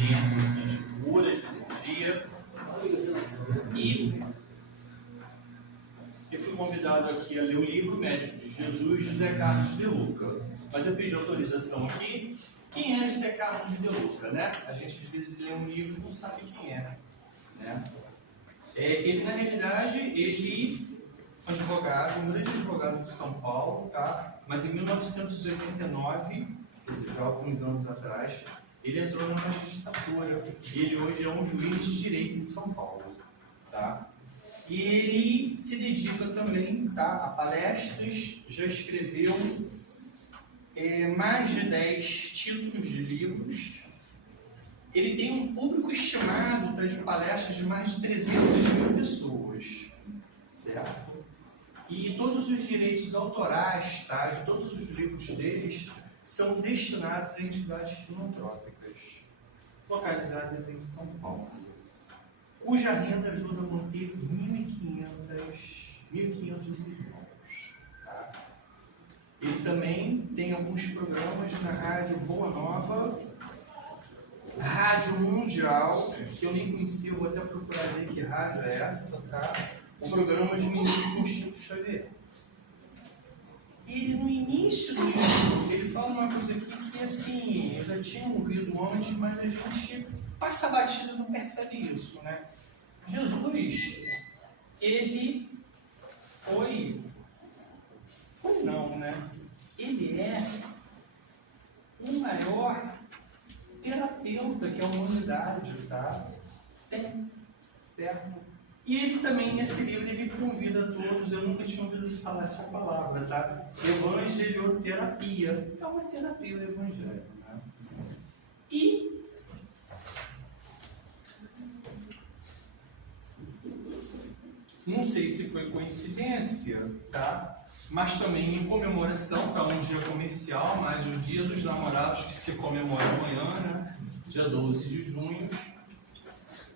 tempos de cura, de energia. E eu fui convidado aqui a ler o livro Médico de Jesus, José Carlos de Luca. Mas eu pedi autorização aqui. Quem é José Carlos de Luca, né? A gente às vezes lê um livro e não sabe quem é, né? Ele, na realidade, ele é um advogado, um grande advogado de São Paulo, tá? Mas em 1989, quer dizer, já alguns anos atrás, ele entrou na magistratura e ele hoje é um juiz de direito em São Paulo, tá? E ele se dedica também, tá, a palestras, já escreveu mais de 10 títulos de livros. Ele tem um público estimado das palestras de mais de 300.000 pessoas, certo? E todos os direitos autorais, tá, de todos os livros deles são destinados a entidades filantrópicas, localizadas em São Paulo, cuja renda ajuda a manter 1.500 irmãos. Tá? Ele também tem alguns programas na Rádio Boa Nova, Rádio Mundial, que eu nem conhecia, vou até procurar ver que rádio é essa, tá? O programa de Minuto com Chico Xavier. E ele, no início do livro, ele fala uma coisa aqui que, assim, eu já tinha ouvido antes, mas a gente passa a batida e não percebe isso, né? Jesus, ele ele é o maior terapeuta que a humanidade, tá? Tem, certo? E ele também, nesse livro, ele convida todos, eu nunca tinha ouvido falar essa palavra, tá? Evangelioterapia. É uma terapia do evangelho, né? E não sei se foi coincidência, tá? Mas também em comemoração, tá? Um dia comercial, mas o Dia dos Namorados que se comemora amanhã, né? Dia 12 de junho.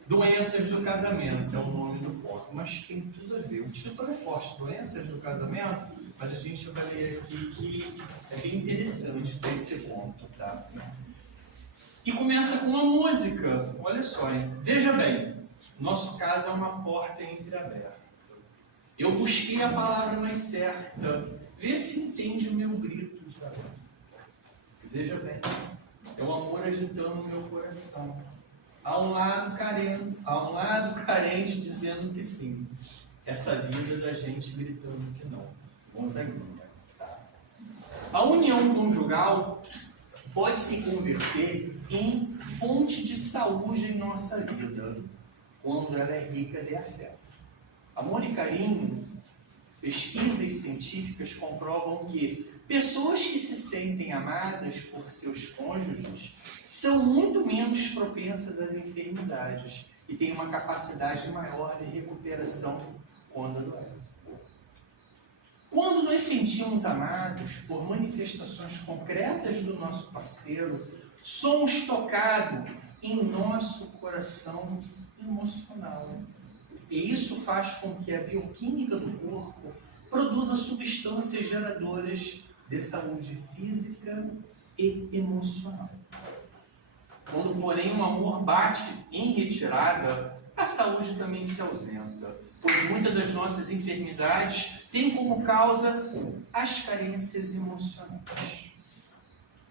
Doenças do casamento é o nome do ponto, mas tem tudo a ver. O título é forte, Doenças do Casamento, mas a gente vai ler aqui que é bem interessante para esse ponto, tá? E começa com uma música, olha só, hein? Veja bem, nosso caso é uma porta entreaberta. Eu busquei a palavra mais certa, vê se entende o meu grito já. Veja bem, é o amor agitando o meu coração. Há um lado carente dizendo que sim. Essa vida da gente gritando que não. Gonzaguinha. Tá? A união conjugal pode se converter em fonte de saúde em nossa vida, quando ela é rica de afeto. Amor e carinho, pesquisas científicas comprovam que pessoas que se sentem amadas por seus cônjuges são muito menos propensas às enfermidades e têm uma capacidade maior de recuperação quando adoecem. Quando nos sentimos amados por manifestações concretas do nosso parceiro, somos tocados em nosso coração emocional. E isso faz com que a bioquímica do corpo produza substâncias geradoras de saúde física e emocional. Quando, porém, o amor bate em retirada, a saúde também se ausenta, pois muitas das nossas enfermidades têm como causa as carências emocionais.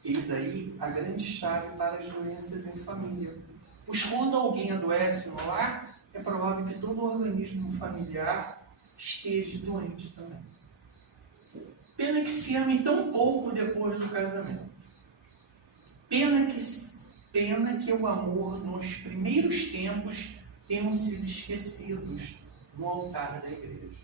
Eis aí a grande chave para as doenças em família. Pois quando alguém adoece no lar, é provável que todo o organismo familiar esteja doente também. Pena que se ame tão pouco depois do casamento. Pena que o amor nos primeiros tempos tenham sido esquecidos no altar da igreja.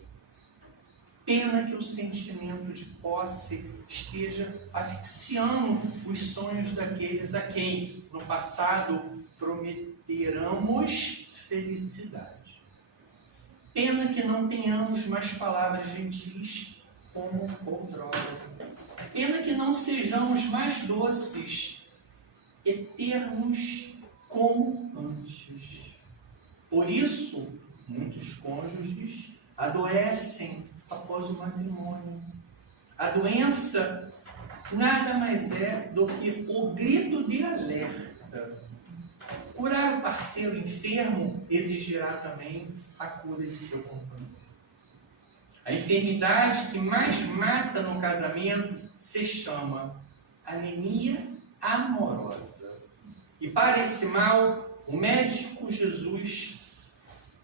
Pena que o sentimento de posse esteja asfixiando os sonhos daqueles a quem, no passado, prometeramos felicidade. Pena que não tenhamos mais palavras gentis como outrora. Pena que não sejamos mais doces, eternos como antes. Por isso, muitos cônjuges adoecem após o matrimônio. A doença nada mais é do que o grito de alerta parceiro enfermo exigirá também a cura de seu companheiro. A enfermidade que mais mata no casamento se chama anemia amorosa. E para esse mal, o médico Jesus,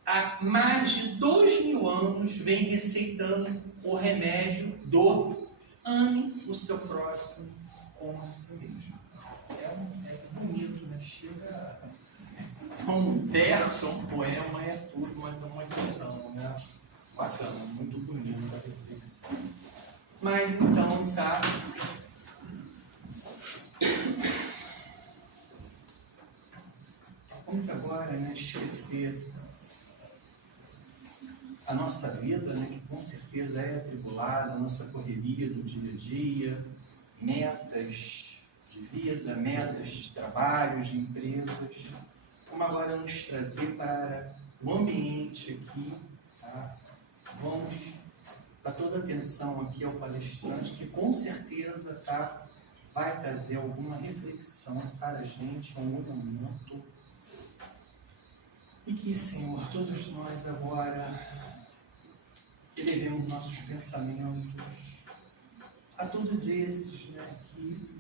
há mais de 2000 anos, vem receitando o remédio do ame o seu próximo como a si mesmo. É bonito, né? Chega... É um verso, um poema, é tudo, mas é uma lição, né? Bacana, muito bonito a reflexão. Mas então, tá... Vamos agora, né, esquecer a nossa vida, né, que com certeza é atribulada, a nossa correria do dia a dia, metas de vida, metas de trabalho, de empresas. Vamos agora nos trazer para o ambiente aqui, tá? Vamos dar toda a atenção aqui ao palestrante, que com certeza, tá, vai trazer alguma reflexão para a gente, um momento. E que, Senhor, todos nós agora elevemos nossos pensamentos a todos esses, né, que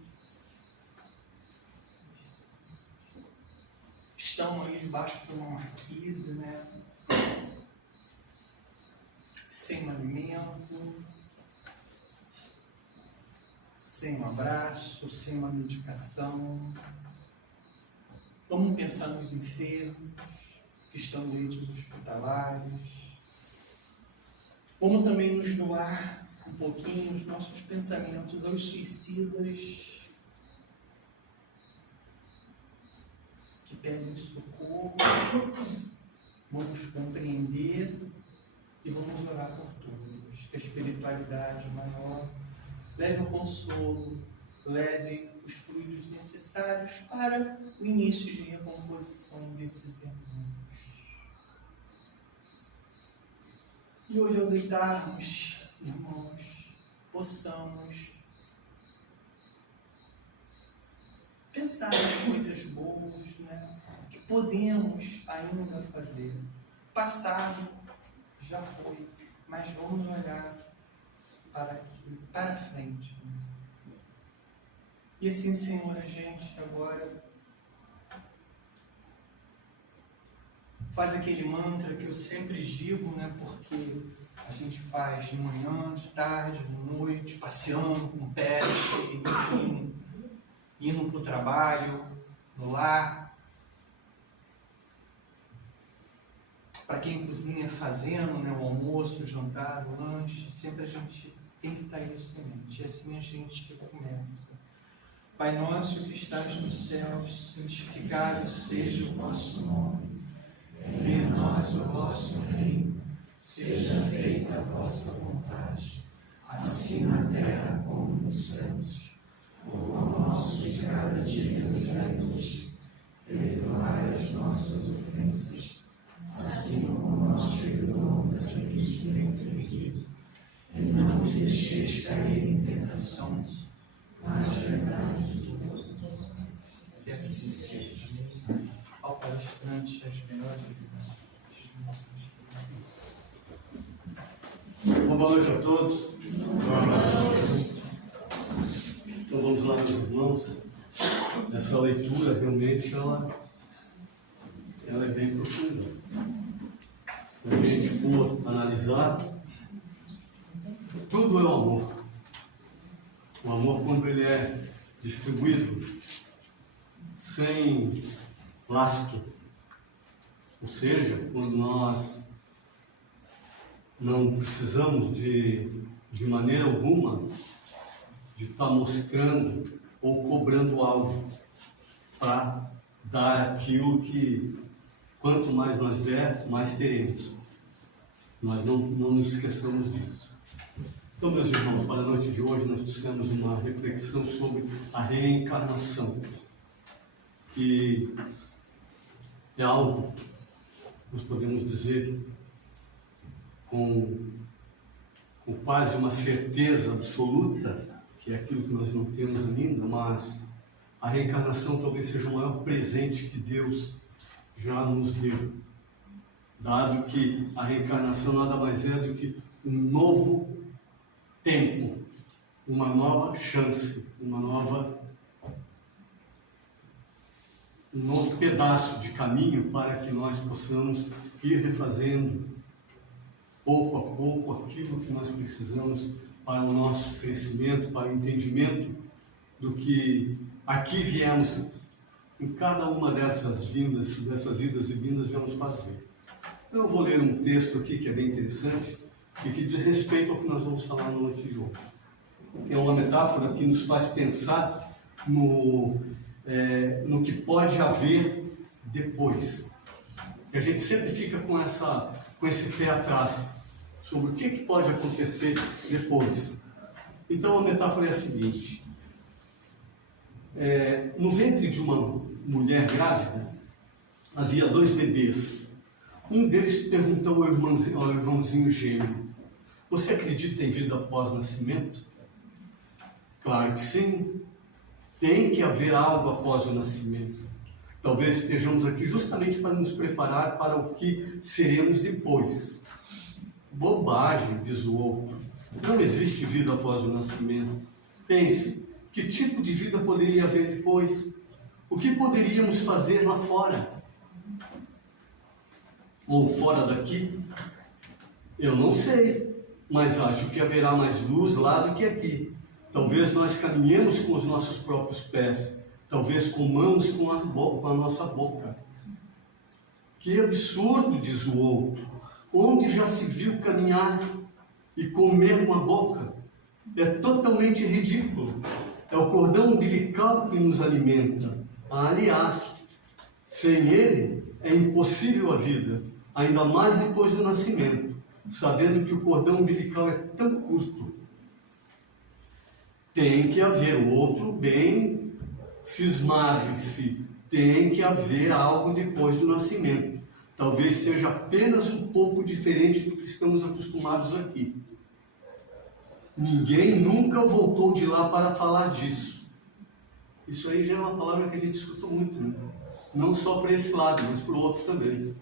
estão aí debaixo de uma marquise, né, sem um alimento, sem um abraço, sem uma medicação. Vamos pensar nos enfermos que estão em leitos hospitalares. Vamos também nos doar um pouquinho os nossos pensamentos aos suicidas que pedem socorro. Vamos compreender e vamos orar por todos. Que a espiritualidade maior leve o consolo, leve os fluidos necessários para o início de recomposição desses irmãos. E hoje, ao deitarmos, irmãos, possamos pensar nas coisas boas, né, que podemos ainda fazer. O passado já foi, mas vamos olhar para frente. E assim, Senhor, a gente agora faz aquele mantra que eu sempre digo, né? Porque a gente faz de manhã, de tarde, de noite, passeando com o peste, enfim, indo para o trabalho, no lar. Para quem cozinha fazendo, né, o almoço, o jantar, o lanche, sempre a gente tem que estar isso em mente. E assim a gente começa. Pai nosso que estás nos céus, santificado seja o vosso nome. Venha a nós o vosso reino, seja feita a vossa vontade, assim na terra como nos céus. O pão nosso de cada dia nos dai hoje, perdoai as nossas ofensas, assim como nós perdoamos a quem nos tem ofendido. E não nos deixeis cair em tentação, mas livrai-nos de Deus. E assim seja. Ao palestrante, as melhores Uma boa noite a todos. Então vamos lá, meus irmãos. Essa leitura realmente ela é bem profunda. Se a gente for analisar, tudo é o amor. O amor, quando ele é distribuído sem lastro, ou seja, quando nós não precisamos de maneira alguma de estar mostrando ou cobrando algo para dar aquilo que quanto mais nós der, mais teremos. Nós não nos esqueçamos disso. Então, meus irmãos, para a noite de hoje nós fizemos uma reflexão sobre a reencarnação, que é algo, nós podemos dizer, com quase uma certeza absoluta, que é aquilo que nós não temos ainda, mas a reencarnação talvez seja o maior presente que Deus já nos deu, dado que a reencarnação nada mais é do que um novo tempo, uma nova chance, um novo pedaço de caminho para que nós possamos ir refazendo pouco a pouco aquilo que nós precisamos para o nosso crescimento, para o entendimento do que aqui viemos, em cada uma dessas vindas, dessas idas e vindas, viemos fazer. Eu vou ler um texto aqui que é bem interessante e que diz respeito ao que nós vamos falar na noite de hoje. É uma metáfora que nos faz pensar no que pode haver depois. A gente sempre fica com esse pé atrás sobre o que pode acontecer depois. Então a metáfora é a seguinte: no ventre de uma mulher grávida havia 2 bebês. Um deles perguntou ao irmãozinho gêmeo: você acredita em vida após nascimento? Claro que sim. Tem que haver algo após o nascimento. Talvez estejamos aqui justamente para nos preparar para o que seremos depois. Bobagem, diz o outro. Não existe vida após o nascimento. Pense, que tipo de vida poderia haver depois? O que poderíamos fazer lá fora? Ou fora daqui? Eu não sei, mas acho que haverá mais luz lá do que aqui. Talvez nós caminhemos com os nossos próprios pés. Talvez comamos com a nossa boca. Que absurdo, diz o outro. Onde já se viu caminhar e comer com a boca? É totalmente ridículo. É o cordão umbilical que nos alimenta. Aliás, sem ele é impossível a vida, ainda mais depois do nascimento, sabendo que o cordão umbilical é tão curto. Tem que haver, o outro bem cismar-se, tem que haver algo depois do nascimento. Talvez seja apenas um pouco diferente do que estamos acostumados aqui. Ninguém nunca voltou de lá para falar disso. Isso aí já é uma palavra que a gente escuta muito, né? Não só para esse lado, mas para o outro também.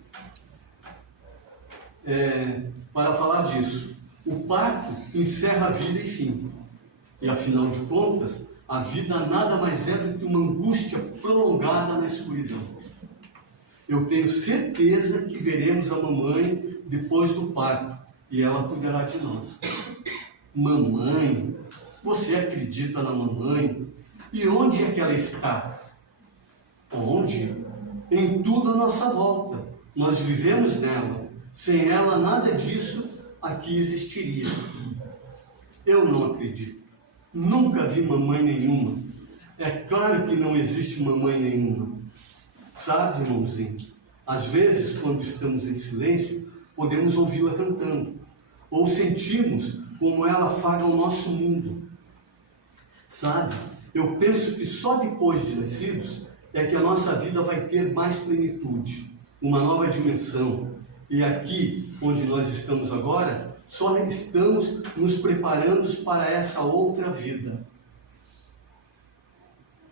Para falar disso, o parto encerra a vida e fim. E afinal de contas, a vida nada mais é do que uma angústia prolongada na escuridão. Eu tenho certeza que veremos a mamãe depois do parto e ela cuidará de nós. Mamãe? Você acredita na mamãe? E onde é que ela está? Onde? Em tudo à nossa volta. Nós vivemos nela. Sem ela, nada disso aqui existiria. Eu não acredito. Nunca vi mamãe nenhuma. É claro que não existe mamãe nenhuma. Sabe, irmãozinho? Às vezes, quando estamos em silêncio, podemos ouvi-la cantando. Ou sentimos como ela afaga o nosso mundo. Sabe? Eu penso que só depois de nascidos é que a nossa vida vai ter mais plenitude, uma nova dimensão. E aqui, onde nós estamos agora, só estamos nos preparando para essa outra vida.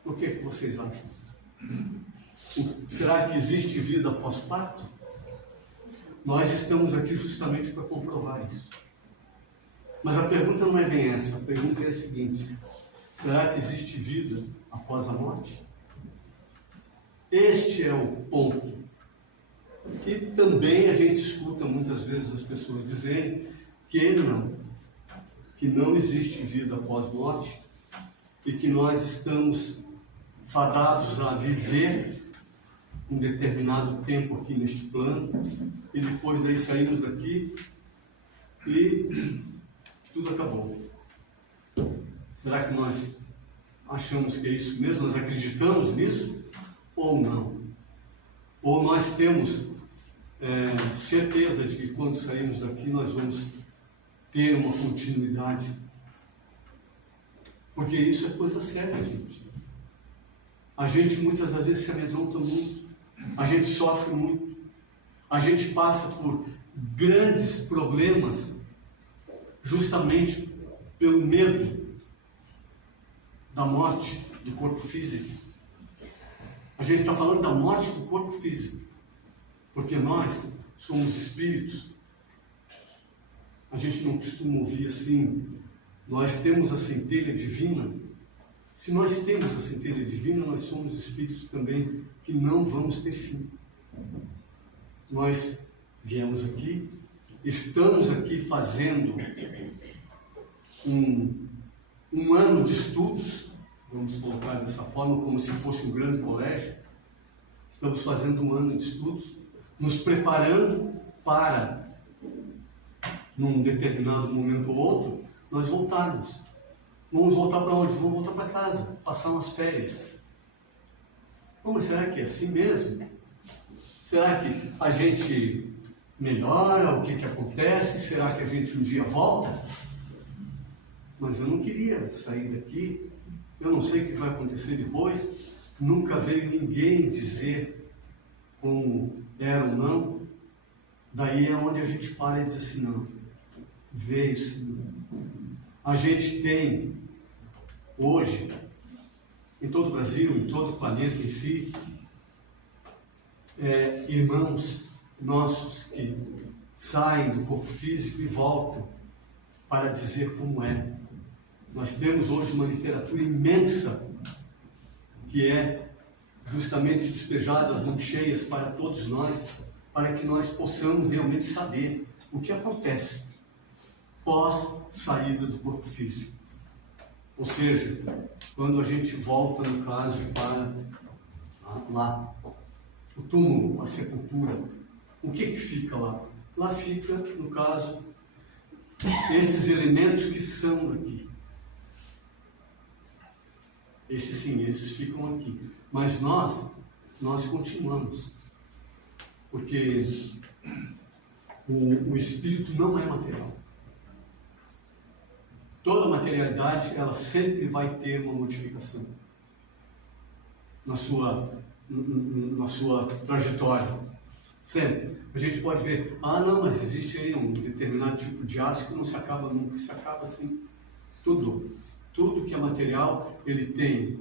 O que vocês acham? Será que existe vida após parto? Nós estamos aqui justamente para comprovar isso. Mas a pergunta não é bem essa. A pergunta é a seguinte: será que existe vida após a morte? Este é o ponto. E também a gente escuta muitas vezes as pessoas dizerem que não existe vida após morte e que nós estamos fadados a viver um determinado tempo aqui neste plano e depois daí saímos daqui e tudo acabou. Será que nós achamos que é isso mesmo? Nós acreditamos nisso ou não? Ou nós temos certeza de que quando saímos daqui nós vamos ter uma continuidade? Porque isso é coisa séria, gente. A gente muitas das vezes se amedronta muito, a gente sofre muito, a gente passa por grandes problemas justamente pelo medo da morte do corpo físico. A gente está falando da morte do corpo físico. Porque nós somos espíritos. A gente não costuma ouvir assim, nós temos a centelha divina. Se nós temos a centelha divina, nós somos espíritos também que não vamos ter fim. Nós viemos aqui, estamos aqui fazendo um ano de estudos, vamos colocar dessa forma, como se fosse um grande colégio. Estamos fazendo um ano de estudos, nos preparando para, num determinado momento ou outro, nós voltarmos. Vamos voltar para onde? Vamos voltar para casa, passar umas férias. Não, mas será que é assim mesmo? Será que a gente melhora? O que acontece? Será que a gente um dia volta? Mas eu não queria sair daqui. Eu não sei o que vai acontecer depois. Nunca veio ninguém dizer como era ou não. Daí é onde a gente para e diz assim, não, veio sim. A gente tem hoje, em todo o Brasil, em todo o planeta em si, irmãos nossos que saem do corpo físico e voltam para dizer como é. Nós temos hoje uma literatura imensa que é justamente despejada as mãos cheias para todos nós, para que nós possamos realmente saber o que acontece pós saída do corpo físico. Ou seja, quando a gente volta, no caso, para lá, o túmulo, a sepultura, o que fica lá? Lá fica, no caso, esses elementos que são daqui. Esses sim, esses ficam aqui. Mas nós continuamos. Porque o espírito não é material. Toda materialidade, ela sempre vai ter uma modificação na sua trajetória. Sempre. A gente pode ver, não, mas existe aí um determinado tipo de aço que não se acaba nunca, se acaba assim. Tudo que é material, ele tem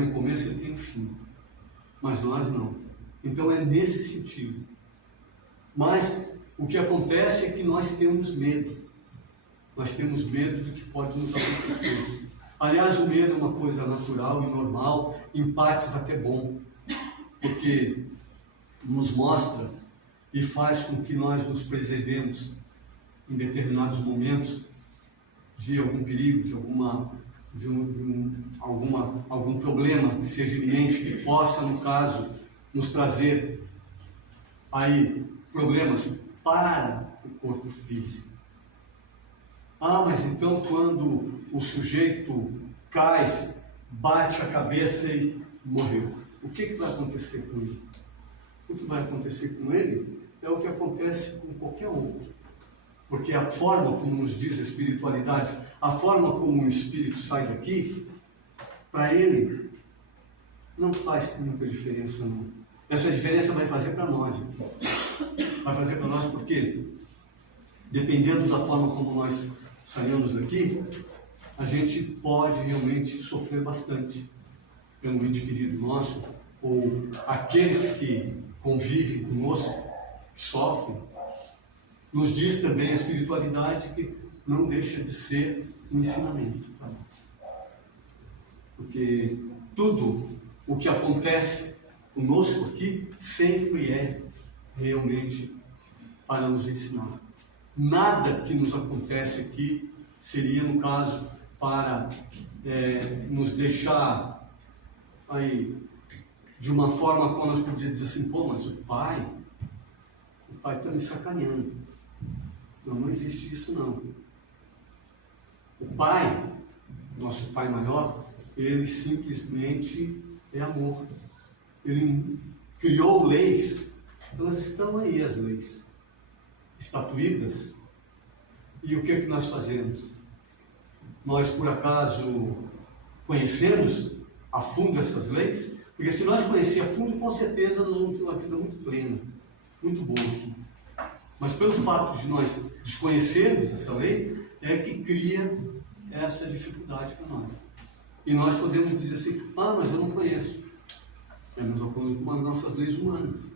um começo, ele tem um fim. Mas nós não. Então é nesse sentido. Mas o que acontece é que nós temos medo. Nós temos medo do que pode nos acontecer. Aliás, o medo é uma coisa natural e normal, em partes até bom, porque nos mostra e faz com que nós nos preservemos em determinados momentos de algum perigo, algum problema que seja iminente, que possa, no caso, nos trazer aí problemas para o corpo físico. Mas então quando o sujeito cai, bate a cabeça e morreu, o que vai acontecer com ele? O que vai acontecer com ele é o que acontece com qualquer outro. Porque a forma como nos diz a espiritualidade, a forma como o espírito sai daqui, para ele, não faz muita diferença não. Essa diferença vai fazer para nós. Vai fazer para nós porque, dependendo da forma como nós saímos daqui, a gente pode realmente sofrer bastante pelo ente querido nosso, ou aqueles que convivem conosco, que sofrem. Nos diz também a espiritualidade que não deixa de ser um ensinamento para nós. Porque tudo o que acontece conosco aqui sempre é realmente para nos ensinar. Nada que nos acontece aqui seria, no caso, para nos deixar aí de uma forma como nós podíamos dizer assim, mas o pai está me sacaneando. Não existe isso não. O pai, nosso pai maior, ele simplesmente é amor. Ele criou leis, elas estão aí as leis, estatuídas. E o que é que nós fazemos? Nós por acaso conhecemos a fundo essas leis? Porque se nós conhecermos a fundo, com certeza nós vamos ter uma vida muito plena, muito boa aqui. Mas pelo fato de nós desconhecermos essa lei, é que cria essa dificuldade para nós. E nós podemos dizer assim, mas eu não conheço. É a mesma coisa com as nossas leis humanas.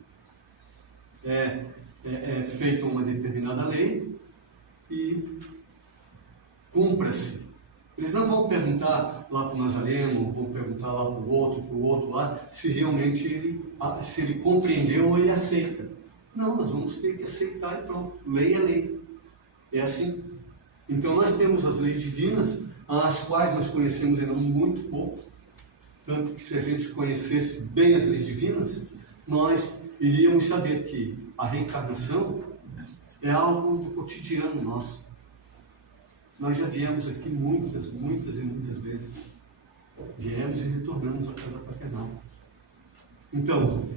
é feita uma determinada lei e cumpra-se. Eles não vão perguntar lá para o Nazareno, vão perguntar lá para o outro lá, se realmente ele compreendeu ou ele aceita. Não, nós vamos ter que aceitar e pronto. Lei é lei. É assim. Então nós temos as leis divinas, as quais nós conhecemos ainda muito pouco. Tanto que se a gente conhecesse bem as leis divinas, nós iríamos saber que a reencarnação é algo do cotidiano nosso. Nós já viemos aqui muitas e muitas vezes. Viemos e retornamos à casa paternal. Então,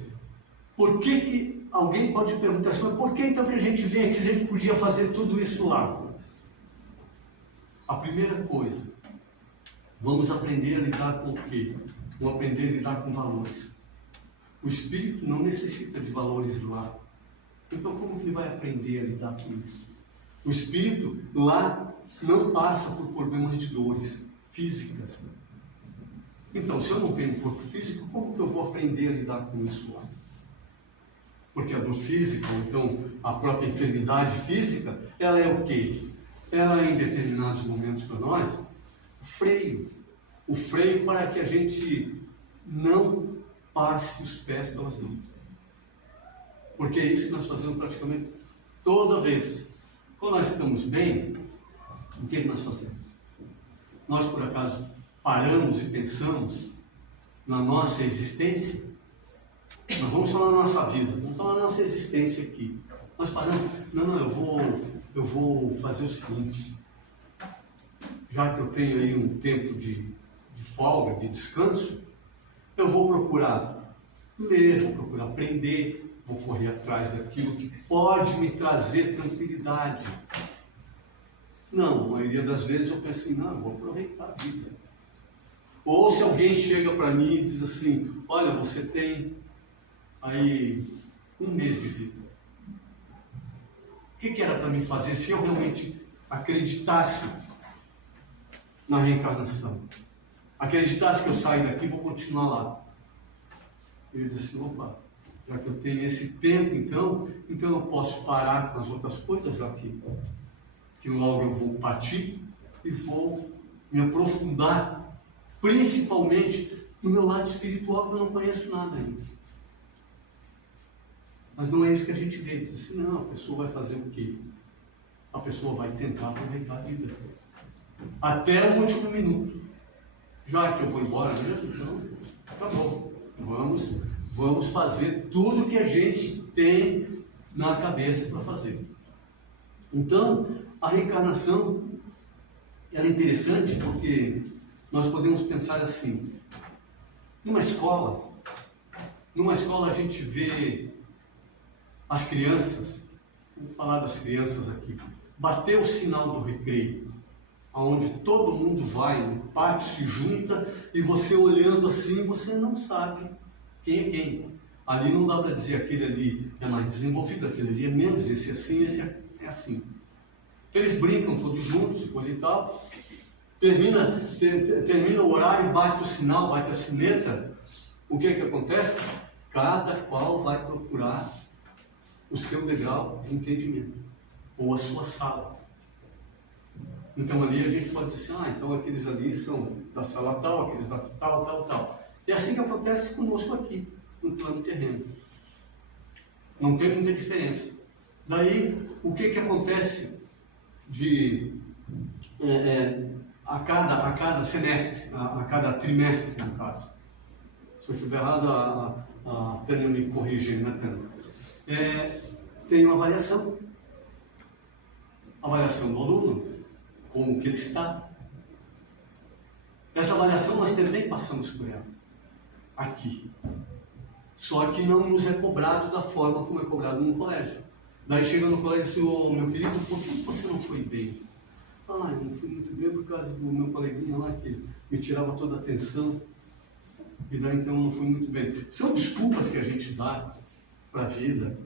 por que alguém pode perguntar assim, mas por que então que a gente vem aqui se a gente podia fazer tudo isso lá? A primeira coisa, vamos aprender a lidar com o quê? Vamos aprender a lidar com valores. O espírito não necessita de valores lá. Então como que ele vai aprender a lidar com isso? O espírito lá não passa por problemas de dores físicas. Então, se eu não tenho corpo físico, como que eu vou aprender a lidar com isso lá? Porque a dor física, ou então a própria enfermidade física, ela é o quê? Ela é, em determinados momentos para nós, o freio. O freio para que a gente não passe os pés pelas mãos. Porque é isso que nós fazemos praticamente toda vez. Quando nós estamos bem, o que nós fazemos? Nós, por acaso, paramos e pensamos na nossa existência? Nós vamos falar na nossa vida, vamos falar na nossa existência aqui. Nós paramos, eu vou fazer o seguinte, já que eu tenho aí um tempo de folga, de descanso, eu vou procurar ler, vou procurar aprender, vou correr atrás daquilo que pode me trazer tranquilidade. Não, a maioria das vezes eu penso assim, não, eu vou aproveitar a vida. Ou se alguém chega para mim e diz assim, olha, você tem aí 1 mês de vida. O que era para mim fazer se eu realmente acreditasse na reencarnação? Acreditasse que eu saio daqui e vou continuar lá. Eu disse assim, opa, já que eu tenho esse tempo então eu posso parar com as outras coisas, já que logo eu vou partir e vou me aprofundar, principalmente no meu lado espiritual, que eu não conheço nada ainda. Mas não é isso que a gente vê. Diz assim, não, a pessoa vai fazer o quê? A pessoa vai tentar aproveitar a vida. Até o último minuto. Já que eu vou embora mesmo, então, tá bom. Vamos fazer tudo que a gente tem na cabeça para fazer. Então, a reencarnação, ela é interessante porque nós podemos pensar assim, numa escola a gente vê as crianças, vamos falar das crianças aqui, bater o sinal do recreio, aonde todo mundo vai, no pátio se junta e você olhando assim, você não sabe quem é quem. Ali não dá para dizer aquele ali é mais desenvolvido, aquele ali é menos, esse é assim, esse é assim. Eles brincam todos juntos, coisa e tal. Termina o horário, bate o sinal, bate a sineta. O que acontece? Cada qual vai procurar o seu degrau de entendimento, ou a sua sala. Então ali a gente pode dizer assim, então aqueles ali são da sala tal, aqueles da tal. É assim que acontece conosco aqui, no plano terreno. Não tem muita diferença. Daí, o que acontece a cada semestre, a cada trimestre, no caso? Se eu estiver errado, a Tânia me corrige, né, Tânia? Tem uma avaliação. Avaliação do aluno, como que ele está. Essa avaliação nós também passamos por ela, aqui. Só que não nos é cobrado da forma como é cobrado no colégio. Daí chega no colégio e diz assim, meu querido, por que você não foi bem? Eu não fui muito bem por causa do meu coleguinha lá, que me tirava toda a atenção. E daí então eu não fui muito bem. São desculpas que a gente dá para a vida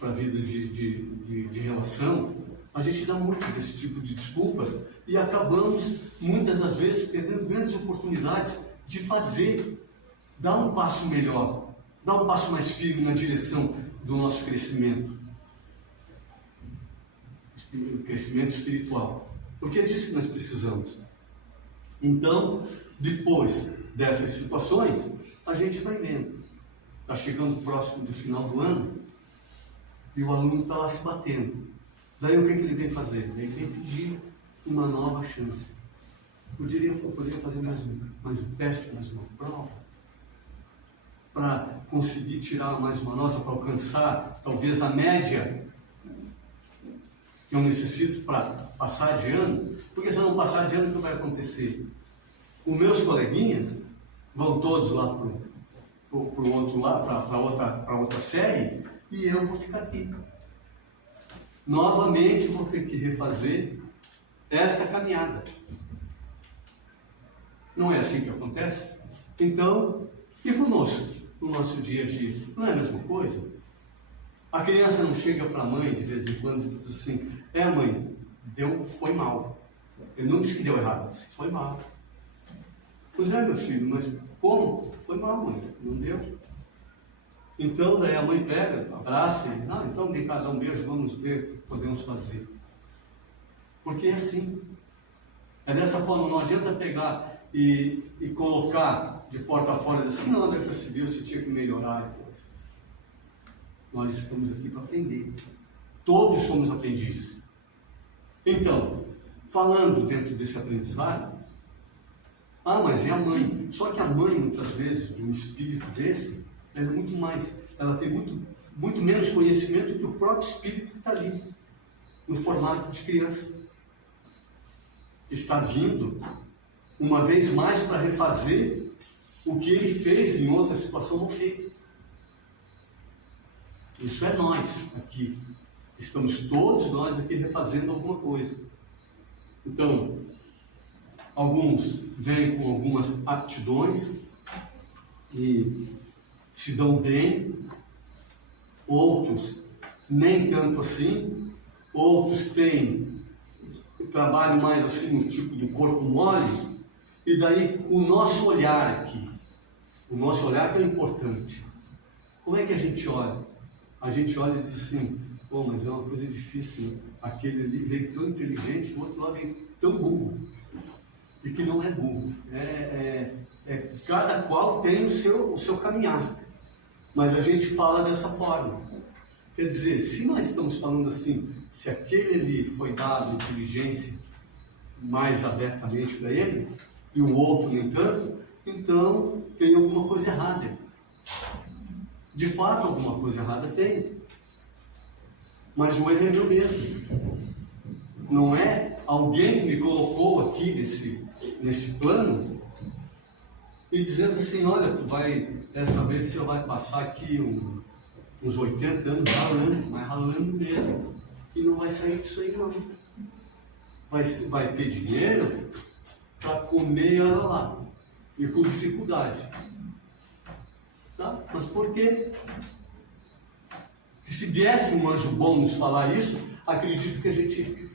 de relação. A gente dá muito desse tipo de desculpas e acabamos, muitas das vezes, perdendo grandes oportunidades de dar um passo melhor. Dá um passo mais firme na direção do nosso crescimento. Crescimento espiritual. Porque é disso que nós precisamos. Então, depois dessas situações, a gente vai vendo. Está chegando próximo do final do ano e o aluno está lá se batendo. Daí o que ele vem fazer? Ele vem pedir uma nova chance. Poderia fazer mais um teste, mais uma prova, para conseguir tirar mais uma nota, para alcançar talvez a média que eu necessito para passar de ano. Porque se eu não passar de ano, o que vai acontecer? Os meus coleguinhas vão todos lá para o outro lado, para outra série, e eu vou ficar aqui. Novamente vou ter que refazer esta caminhada. Não é assim que acontece? Então, e conosco, no nosso dia a dia? Não é a mesma coisa? A criança não chega para a mãe de vez em quando e diz assim: mãe, foi mal. Ele não disse que deu errado, disse que foi mal. Pois é, meu filho, mas como? Foi mal, mãe, não deu. Então, daí a mãe pega, abraça e então vem cá, dá um beijo, vamos ver o que podemos fazer. Porque é assim. É dessa forma, não adianta pegar e colocar de porta fora, assim, não, André, já se viu, você tinha que melhorar a coisa. Nós estamos aqui para aprender. Todos somos aprendizes. Então, falando dentro desse aprendizado, mas é a mãe. Só que a mãe, muitas vezes, de um espírito desse, ela é muito mais, ela tem muito menos conhecimento que o próprio espírito que está ali, no formato de criança. Está vindo, uma vez mais, para refazer o que ele fez em outra situação não feita. Isso é nós aqui. Estamos todos nós aqui refazendo alguma coisa. Então, alguns vêm com algumas aptidões e se dão bem, outros nem tanto assim, outros têm trabalho mais assim no tipo do corpo mole, e daí o nosso olhar aqui, o nosso olhar que é importante. Como é que a gente olha? A gente olha e diz assim: mas é uma coisa difícil, né? Aquele ali veio tão inteligente, o outro lá veio tão burro. E que não é burro. Cada qual tem o seu caminhar. Mas a gente fala dessa forma. Quer dizer, se nós estamos falando assim, se aquele ali foi dado inteligência mais abertamente para ele, e o outro nem tanto, então tem alguma coisa errada. De fato, alguma coisa errada tem. Mas o erro é meu mesmo. Não é alguém que me colocou aqui nesse plano e dizendo assim: olha, dessa vez você vai passar aqui uns 80 anos ralando, mas ralando mesmo. E não vai sair disso aí não. Vai ter dinheiro para comer ela lá. E com dificuldade. Tá? Mas por quê? Porque se viesse um anjo bom nos falar isso, acredito que a gente...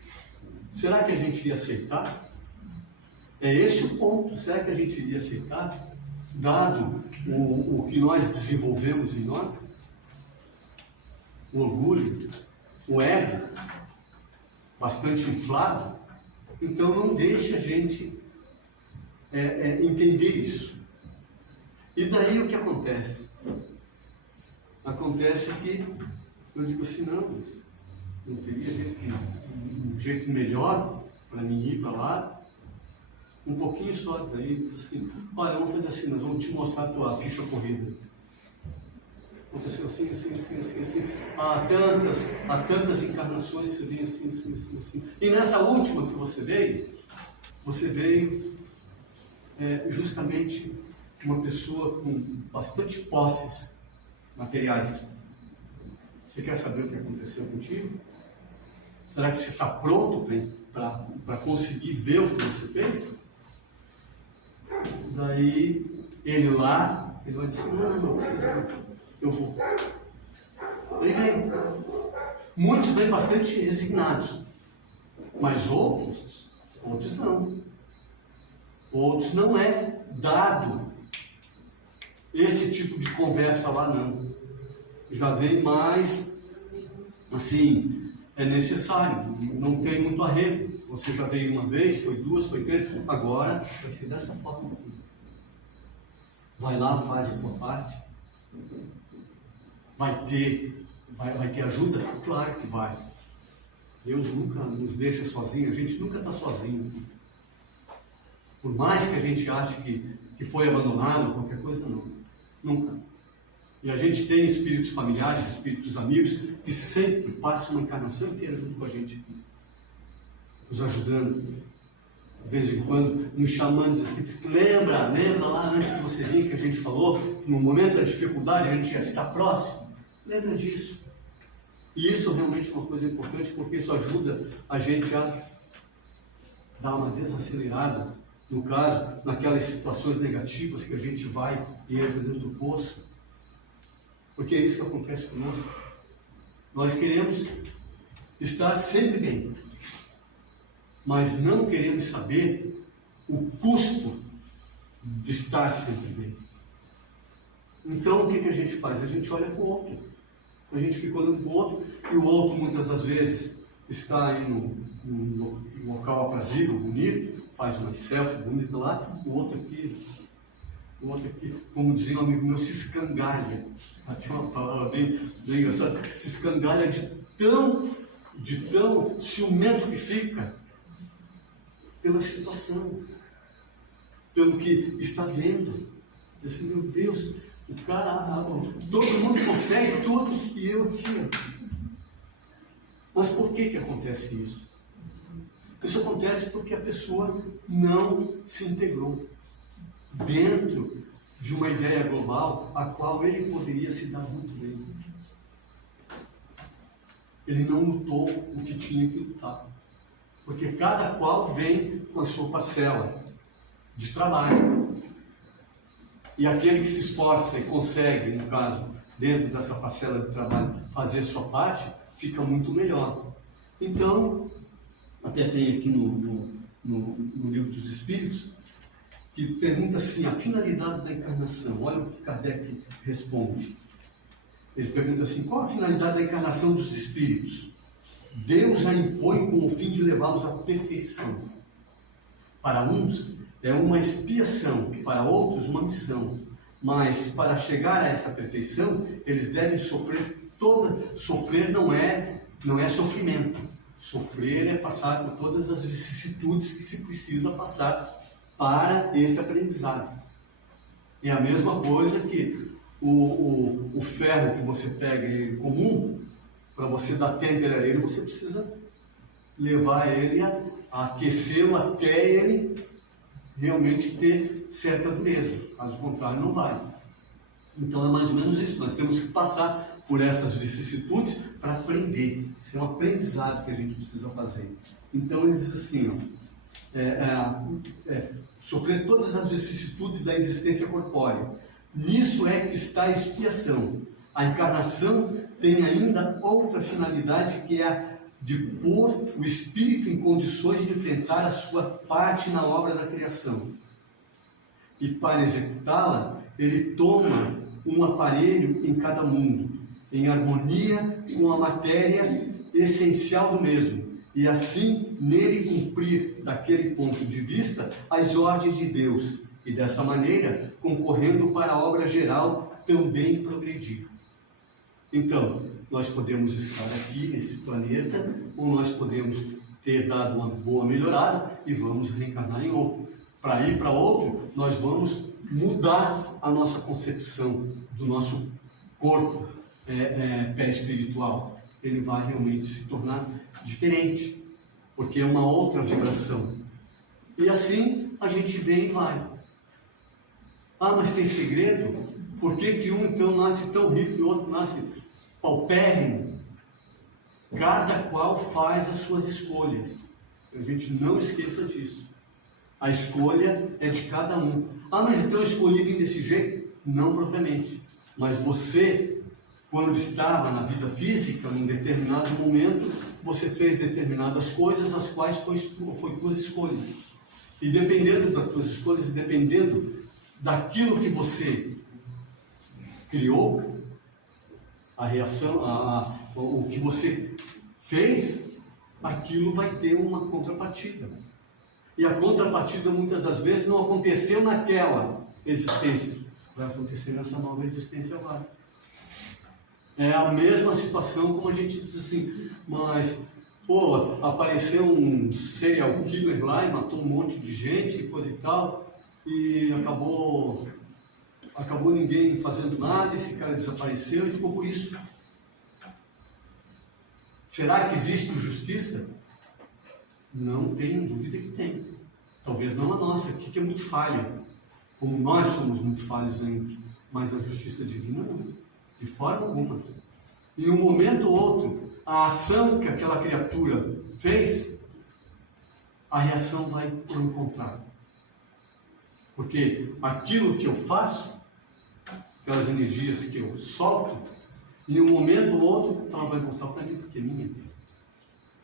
Será que a gente ia aceitar? É esse o ponto. Será que a gente iria aceitar? Dado o que nós desenvolvemos em nós? O orgulho, o ego, bastante inflado. Então não deixe a gente entender isso. E daí o que acontece? Acontece que eu digo assim: não teria um jeito melhor para mim ir para lá, um pouquinho só. Daí diz assim: olha, vamos fazer assim, nós vamos te mostrar a tua ficha corrida. Aconteceu assim. Há tantas encarnações você vem assim. E nessa última que você veio justamente uma pessoa com bastante posses materiais. Você quer saber o que aconteceu contigo? Será que você está pronto para conseguir ver o que você fez? Daí ele vai dizer assim: não precisa, eu vou. Ele vem. Muitos vêm bastante resignados, mas outros não. Outros não é dado Esse tipo de conversa lá não. Já vem mais, assim, é necessário, não tem muito arrego. Você já veio uma vez, foi duas, foi três, agora vai ser dessa forma aqui. Vai lá, faz a tua parte. Vai ter ajuda? Claro que vai. Deus nunca nos deixa sozinho, a gente nunca está sozinho. Por mais que a gente ache que foi abandonado, qualquer coisa, não. Nunca. E a gente tem espíritos familiares, espíritos amigos, que sempre passam uma encarnação inteira junto com a gente aqui, nos ajudando, de vez em quando, nos chamando assim, lembra lá antes que você vinha que a gente falou, que no momento da dificuldade a gente ia estar próximo? Lembra disso. E isso realmente é uma coisa importante, porque isso ajuda a gente a dar uma desacelerada, no caso, naquelas situações negativas que a gente vai e entra dentro do poço. Porque é isso que acontece conosco. Nós queremos estar sempre bem, mas não queremos saber o custo de estar sempre bem. Então, o que a gente faz? A gente olha para o outro. A gente fica olhando para o outro, e o outro, muitas das vezes, está aí num local aprazível, bonito, faz uma selfie bonita lá, o outro aqui, como dizia um amigo meu, se escangalha. Tem uma palavra bem engraçada, se escangalha de tão ciumento que fica pela situação, pelo que está vendo. Diz assim, meu Deus, o cara, todo mundo consegue tudo e eu aqui. Mas por que acontece isso? Isso acontece porque a pessoa não se integrou dentro de uma ideia global a qual ele poderia se dar muito bem. Ele não lutou o que tinha que lutar. Porque cada qual vem com a sua parcela de trabalho. E aquele que se esforça e consegue, no caso, dentro dessa parcela de trabalho, fazer a sua parte, fica muito melhor. Então, até tem aqui no Livro dos Espíritos, que pergunta assim, a finalidade da encarnação. Olha o que Kardec responde. Ele pergunta assim, qual a finalidade da encarnação dos espíritos? Deus a impõe com o fim de levá-los à perfeição. Para uns é uma expiação, para outros uma missão. Mas para chegar a essa perfeição, eles devem sofrer Sofrer não é sofrimento. Sofrer é passar por todas as vicissitudes que se precisa passar para esse aprendizado. É a mesma coisa que o ferro que você pega em comum, para você dar têmpera a ele, você precisa levar ele a aquecê-lo até ele realmente ter certa dureza. Caso contrário, não vai. Então é mais ou menos isso. Nós temos que passar por essas vicissitudes para aprender. Isso é um aprendizado que a gente precisa fazer. Então ele diz assim, sofrer todas as vicissitudes da existência corpórea. Nisso é que está a expiação. A encarnação tem ainda outra finalidade, que é a de pôr o espírito em condições de enfrentar a sua parte na obra da criação. E para executá-la, ele toma um aparelho em cada mundo, em harmonia com a matéria essencial do mesmo, e assim nele cumprir, daquele ponto de vista, as ordens de Deus, e dessa maneira, concorrendo para a obra geral, também progredir. Então, nós podemos estar aqui nesse planeta, ou nós podemos ter dado uma boa melhorada e vamos reencarnar em outro. Para ir para outro, nós vamos mudar a nossa concepção do nosso corpo pré-espiritual. Ele vai realmente se tornar diferente, porque é uma outra vibração. E assim a gente vem e vai. Ah, mas tem segredo? Por que um então nasce tão rico e o outro nasce paupérrimo? Cada qual faz as suas escolhas. A gente não esqueça disso. A escolha é de cada um. Ah, mas então eu escolhi vir desse jeito? Não propriamente. Mas você, quando estava na vida física, num determinado momento, você fez determinadas coisas, as quais foi tuas escolhas. E dependendo das tuas escolhas, e dependendo daquilo que você criou, a reação, o que você fez, aquilo vai ter uma contrapartida. E a contrapartida muitas das vezes não aconteceu naquela existência, vai acontecer nessa nova existência agora. É a mesma situação, como a gente diz assim, mas, pô, apareceu um serial killer lá e matou um monte de gente e coisa e tal, e acabou ninguém fazendo nada, esse cara desapareceu e ficou por isso. Será que existe justiça? Não tenho dúvida que tem. Talvez não a nossa aqui, que é muito falha, como nós somos muito falhos ainda, mas a justiça divina não. De forma alguma. Em um momento ou outro, a ação que aquela criatura fez, a reação vai encontrar. Porque aquilo que eu faço, aquelas energias que eu solto, em um momento ou outro, ela vai voltar para mim, porque é minha.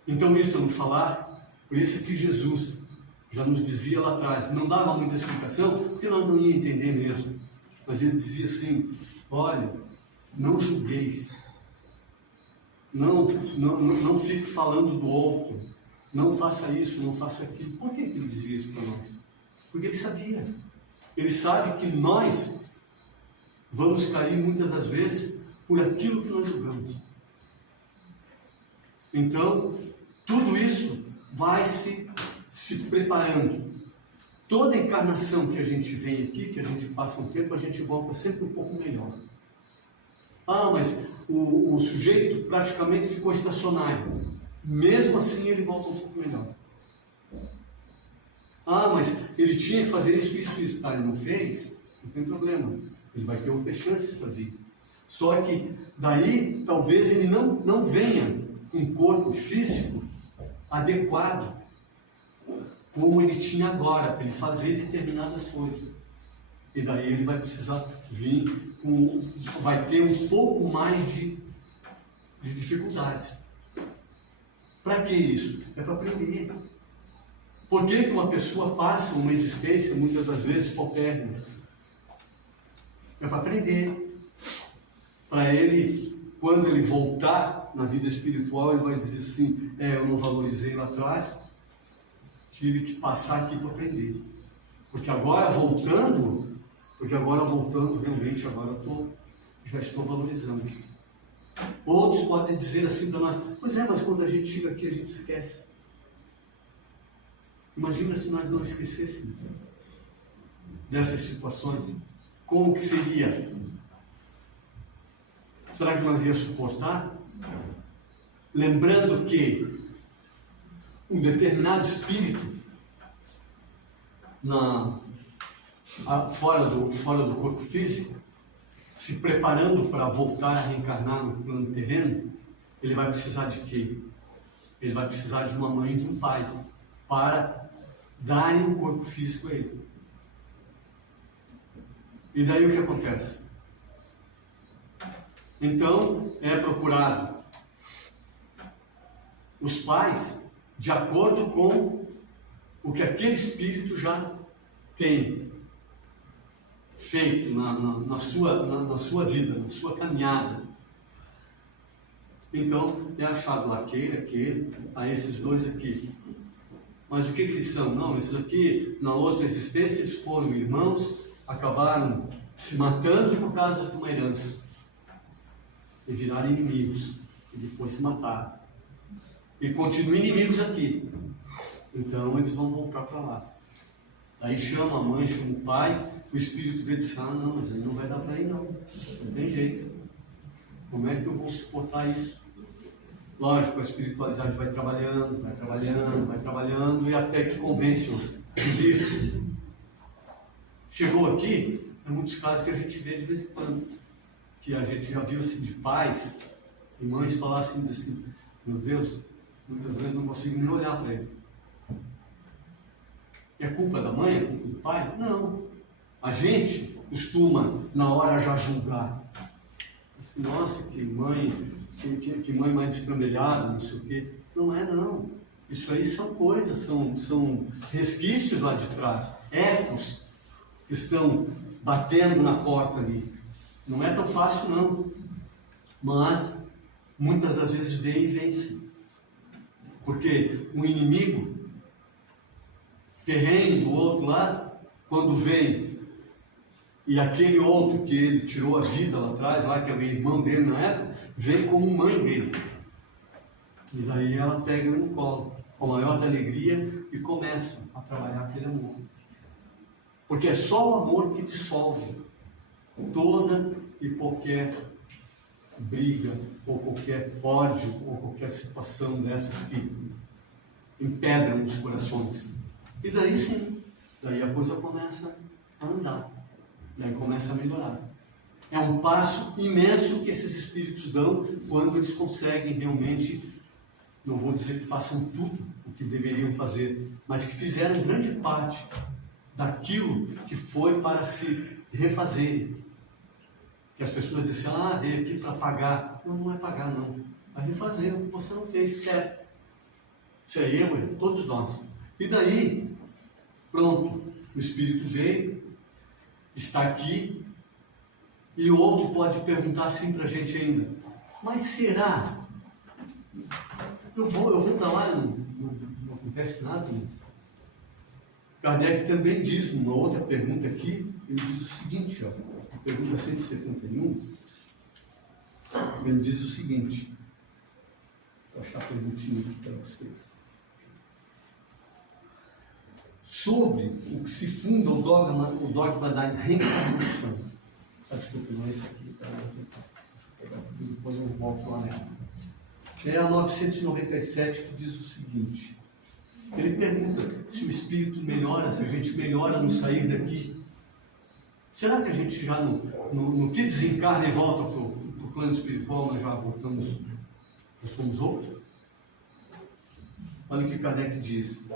Então, isso vamos falar, por isso que Jesus já nos dizia lá atrás, não dava muita explicação, porque nós não ia entender mesmo. Mas ele dizia assim, olha, não julgueis, não fique falando do outro, não faça isso, não faça aquilo. Por que ele dizia isso para nós? Porque ele sabia. Ele sabe que nós vamos cair muitas das vezes por aquilo que nós julgamos. Então, tudo isso vai se preparando. Toda encarnação que a gente vem aqui, que a gente passa um tempo, a gente volta sempre um pouco melhor. Ah, mas o sujeito praticamente ficou estacionário. Mesmo assim, ele volta um pouco melhor. Ah, mas ele tinha que fazer isso, tá? Ele não fez? Não tem problema. Ele vai ter outras chances para vir. Só que daí, talvez ele não venha com um corpo físico adequado, como ele tinha agora, para ele fazer determinadas coisas. E daí ele vai precisar vir vai ter um pouco mais de dificuldades. Para que isso? É para aprender. Por que uma pessoa passa uma existência, muitas das vezes, paupérrima? É para aprender. Para ele, quando ele voltar na vida espiritual, ele vai dizer assim, eu não valorizei lá atrás, tive que passar aqui para aprender. Porque agora voltando, realmente, agora já estou valorizando. Outros podem dizer assim para nós, mas quando a gente chega aqui, a gente esquece. Imagina se nós não esquecêssemos dessas situações. Como que seria? Será que nós ia suportar? Lembrando que um determinado espírito fora do corpo físico, se preparando para voltar a reencarnar no plano terreno, ele vai precisar de quê? Ele vai precisar de uma mãe e de um pai para darem um corpo físico a ele. E daí o que acontece? Então, é procurado os pais de acordo com o que aquele espírito já tem feito na sua vida, na sua caminhada. Então, é achado aquele, a esses dois aqui. Mas o que eles são? Não, esses aqui, na outra existência, eles foram irmãos, acabaram se matando por causa de uma herança. E viraram inimigos. E depois se mataram. E continuam inimigos aqui. Então, eles vão voltar para lá. Aí chama a mãe, chama o pai, o espírito vê e diz, não, mas aí não vai dar para ir não tem jeito. Como é que eu vou suportar isso? Lógico, a espiritualidade vai trabalhando, e até que convence-os de vir. Chegou aqui, é muitos casos que a gente vê de vez em quando, que a gente já viu assim, de pais e mães falar assim, meu Deus, muitas vezes não consigo nem olhar para ele. É culpa da mãe? É culpa do pai? Não. A gente costuma, na hora, já julgar. Assim, nossa, que mãe mais destrambelhada, não sei o quê. Não é, não. Isso aí são coisas, são resquícios lá de trás. Ecos que estão batendo na porta ali. Não é tão fácil não, mas muitas das vezes vem e vence. Porque o inimigo terreno do outro lado, quando vem, e aquele outro que ele tirou a vida lá atrás, lá que é o irmão dele na época, vem como mãe dele. E daí ela pega ele no colo, com a maior da alegria, e começa a trabalhar aquele amor. Porque é só o amor que dissolve toda e qualquer briga, ou qualquer ódio, ou qualquer situação dessas que empedram os corações. E daí sim, daí a coisa começa a andar, daí começa a melhorar. É um passo imenso que esses espíritos dão quando eles conseguem realmente, não vou dizer que façam tudo o que deveriam fazer, mas que fizeram grande parte daquilo que foi para se refazer. Que as pessoas disseram, veio aqui para pagar. Não, não é pagar não, é refazer o que você não fez certo. Isso é eu, todos nós. E daí, pronto, o Espírito veio, está aqui, e o outro pode perguntar assim para a gente ainda, mas será? Eu vou para lá, não acontece nada. Kardec também diz, numa outra pergunta aqui, ele diz o seguinte, pergunta 171, ele diz o seguinte, vou achar a perguntinha aqui para vocês. Sobre o que se funda o dogma da reencarnação. Desculpe, não é esse aqui. Deixa eu pegar aqui, depois eu volto lá nela. É a 997 que diz o seguinte. Ele pergunta se o espírito melhora, se a gente melhora no sair daqui. Será que a gente já no que desencarna e volta para o plano espiritual, nós já voltamos, já somos outros? Olha o que Kardec diz.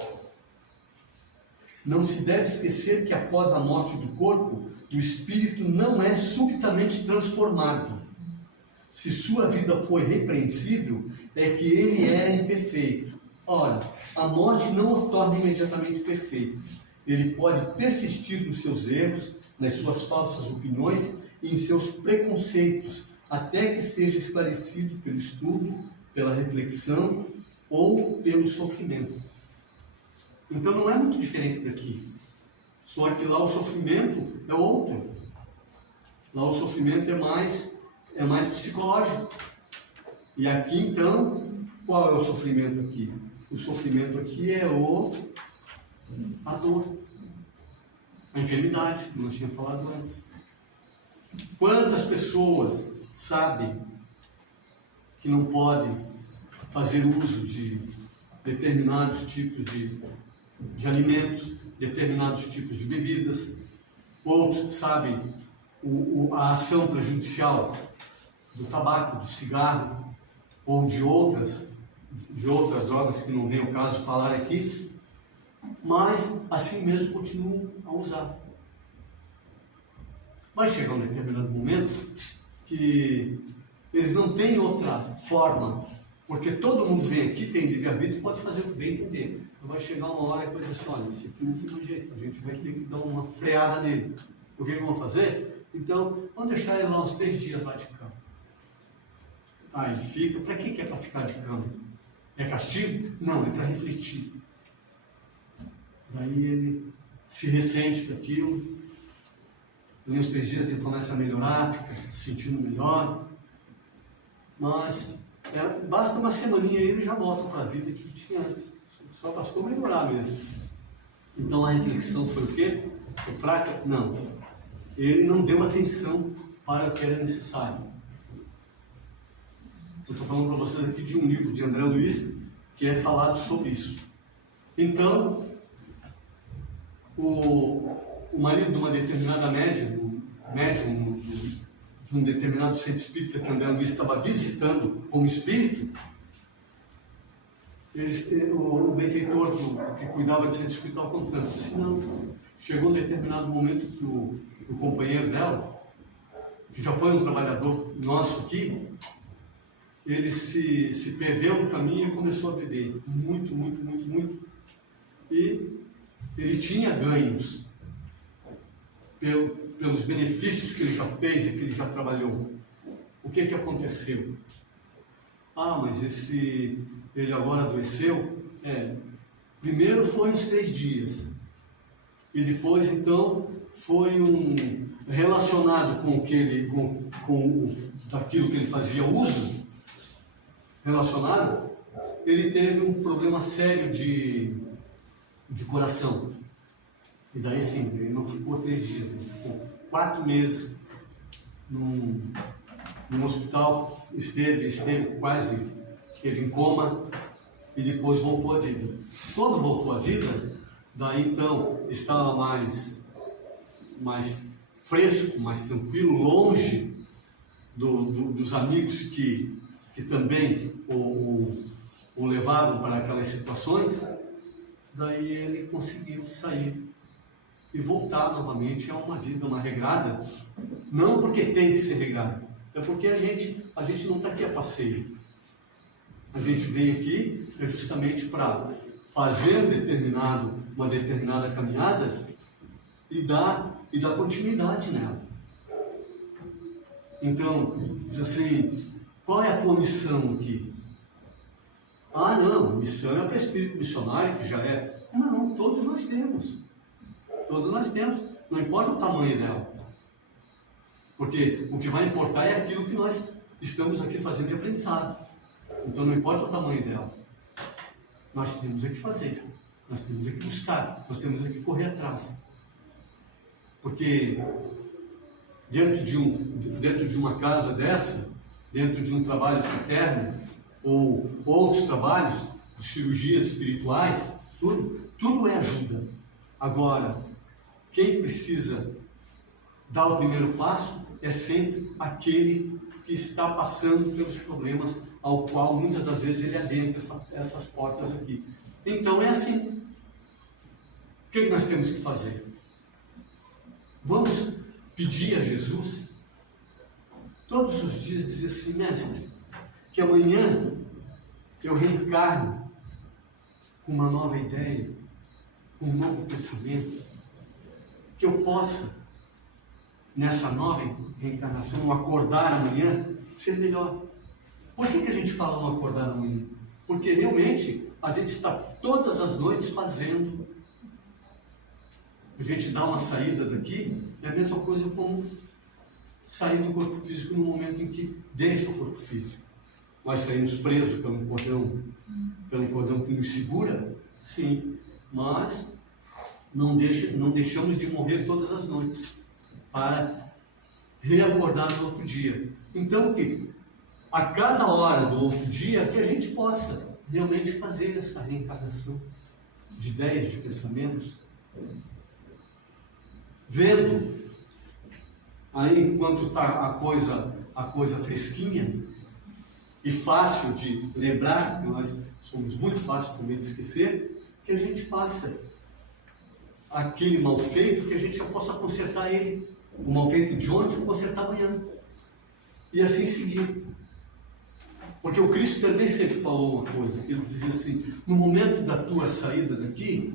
Não se deve esquecer que após a morte do corpo, o espírito não é subitamente transformado. Se sua vida foi repreensível, é que ele era imperfeito. Ora, a morte não o torna imediatamente perfeito. Ele pode persistir nos seus erros, nas suas falsas opiniões e em seus preconceitos, até que seja esclarecido pelo estudo, pela reflexão ou pelo sofrimento. Então não é muito diferente daqui. Só que lá o sofrimento é outro. Lá o sofrimento é mais psicológico. E aqui então, qual é o sofrimento aqui? O sofrimento aqui é a dor. A enfermidade, como nós tínhamos falado antes. Quantas pessoas sabem que não podem fazer uso de determinados tipos de alimentos, determinados tipos de bebidas? Outros sabem a ação prejudicial do tabaco, do cigarro ou de outras drogas que não vem ao caso de falar aqui, mas assim mesmo continuam a usar. Vai chegar um determinado momento que eles não têm outra forma, porque todo mundo vem aqui, tem livre-arbítrio e pode fazer o que bem entender. Então vai chegar uma hora que vai dizer assim, olha, esse aqui não tem mais jeito, a gente vai ter que dar uma freada nele. O que vamos fazer? Então, vamos deixar ele lá uns 3 dias lá de cama. Ele fica, para que é para ficar de cama? É castigo? Não, é para refletir. Daí ele se ressente daquilo, em uns 3 dias ele começa a melhorar, fica se sentindo melhor, mas basta uma semaninha e ele já volta para a vida que tinha antes, só bastou melhorar mesmo. Então a reflexão foi o quê? Foi fraca? Não. Ele não deu atenção para o que era necessário. Eu estou falando para vocês aqui de um livro de André Luiz, que é falado sobre isso. Então, o marido de uma determinada médium de um determinado centro espírita que André Luiz estava visitando como espírito, o benfeitor que cuidava de centro espiritual contando, disse assim, não, chegou um determinado momento que o companheiro dela, que já foi um trabalhador nosso aqui, ele se perdeu no caminho e começou a beber muito, muito, muito, muito. E ele tinha ganhos pelos benefícios que ele já fez e que ele já trabalhou. O que aconteceu? Ah, mas ele agora adoeceu? Primeiro foi uns 3 dias. E depois, então, foi relacionado com daquilo que ele fazia uso, relacionado, ele teve um problema sério de coração. E daí sim, ele não ficou 3 dias, ele ficou 4 meses num hospital, esteve em coma e depois voltou à vida. Quando voltou à vida, daí então estava mais fresco, mais tranquilo, longe dos amigos que também o levavam para aquelas situações. Daí ele conseguiu sair e voltar novamente a uma vida, uma regrada, não porque tem que ser regrada, é porque a gente não está aqui a passeio. A gente vem aqui justamente para fazer uma determinada caminhada e dar continuidade nela. Então, diz assim, qual é a tua missão aqui? Ah, não, a missão é para o espírito missionário, que já é. Não, todos nós temos. Todos nós temos. Não importa o tamanho dela. Porque o que vai importar é aquilo que nós estamos aqui fazendo de aprendizado. Então não importa o tamanho dela. Nós temos que fazer. Nós temos que buscar. Nós temos que correr atrás. Porque dentro de uma casa dessa, dentro de um trabalho fraterno, ou outros trabalhos, de cirurgias espirituais, tudo é ajuda. Agora, quem precisa dar o primeiro passo é sempre aquele que está passando pelos problemas ao qual muitas das vezes ele adentra essas portas aqui. Então é assim. O que nós temos que fazer? Vamos pedir a Jesus todos os dias, dizer assim, mestre, que amanhã eu reencarne com uma nova ideia, com um novo pensamento, que eu possa, nessa nova reencarnação, acordar amanhã, ser melhor. Por que a gente fala um acordar amanhã? Porque realmente a gente está todas as noites fazendo. A gente dá uma saída daqui, é a mesma coisa como sair do corpo físico no momento em que deixa o corpo físico. Nós saímos presos pelo cordão que nos segura, sim, mas não deixamos de morrer todas as noites para reacordar no outro dia. Então, que a cada hora do outro dia que a gente possa realmente fazer essa reencarnação de ideias, de pensamentos, vendo aí enquanto está a coisa fresquinha e fácil de lembrar, que nós somos muito fáceis também de esquecer, que a gente faça aquele mal feito, que a gente já possa consertar ele. O mal feito de ontem, consertar amanhã. E assim seguir. Porque o Cristo também sempre falou uma coisa, que ele dizia assim, no momento da tua saída daqui,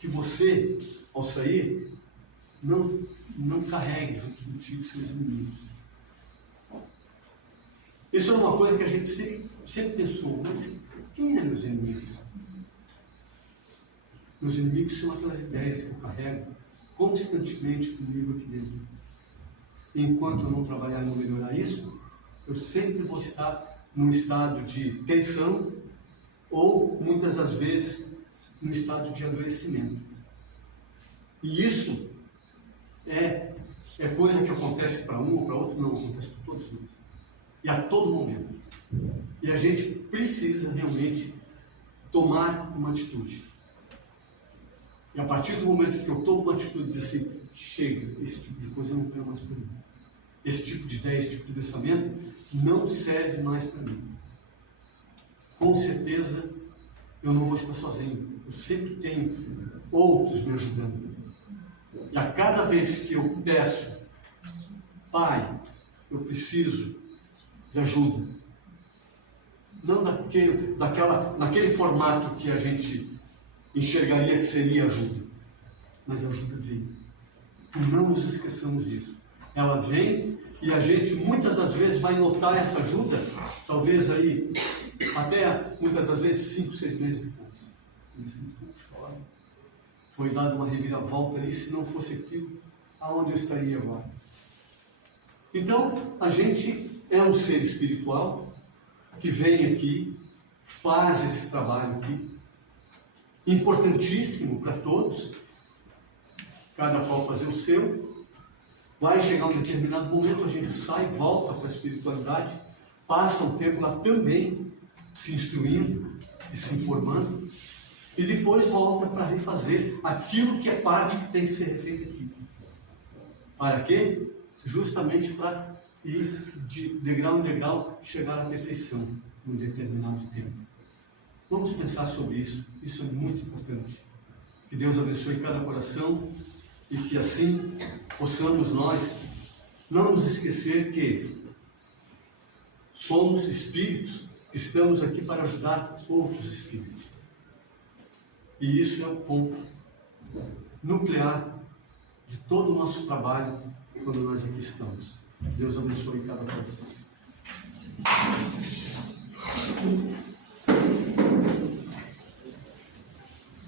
que você, ao sair, não carregue junto contigo seus inimigos. Isso é uma coisa que a gente sempre pensou, mas quem é meus inimigos? Meus inimigos são aquelas ideias que eu carrego constantemente comigo aqui dentro. E enquanto eu não trabalhar e não melhorar isso, eu sempre vou estar num estado de tensão ou, muitas das vezes, num estado de adoecimento. E isso é coisa que acontece para um ou para outro, não, acontece para todos nós. E a todo momento. E a gente precisa realmente tomar uma atitude. E a partir do momento que eu tomo uma atitude, dizer assim, chega, esse tipo de coisa eu não quero mais para mim. Esse tipo de ideia, esse tipo de pensamento não serve mais para mim. Com certeza eu não vou estar sozinho. Eu sempre tenho outros me ajudando. E a cada vez que eu peço, Pai, eu preciso de ajuda. Não naquele formato que a gente enxergaria que seria ajuda. Mas a ajuda vem. Não nos esqueçamos disso. Ela vem e a gente muitas das vezes vai notar essa ajuda, talvez aí, até muitas das vezes 5, 6 meses depois. Foi dada uma reviravolta ali, se não fosse aquilo, aonde eu estaria agora? Então, a gente é um ser espiritual que vem aqui, faz esse trabalho aqui, importantíssimo para todos, cada qual fazer o seu. Vai chegar um determinado momento, a gente sai, volta para a espiritualidade, passa um tempo lá também se instruindo e se informando, e depois volta para refazer aquilo que é parte que tem que ser refeito aqui. Para quê? Justamente para ir de degrau em degrau, chegar à perfeição num determinado tempo. Vamos pensar sobre isso, isso é muito importante. Que Deus abençoe cada coração e que assim possamos nós não nos esquecer que somos espíritos que estamos aqui para ajudar outros espíritos. E isso é o ponto nuclear de todo o nosso trabalho quando nós aqui estamos. Deus abençoe cada coração.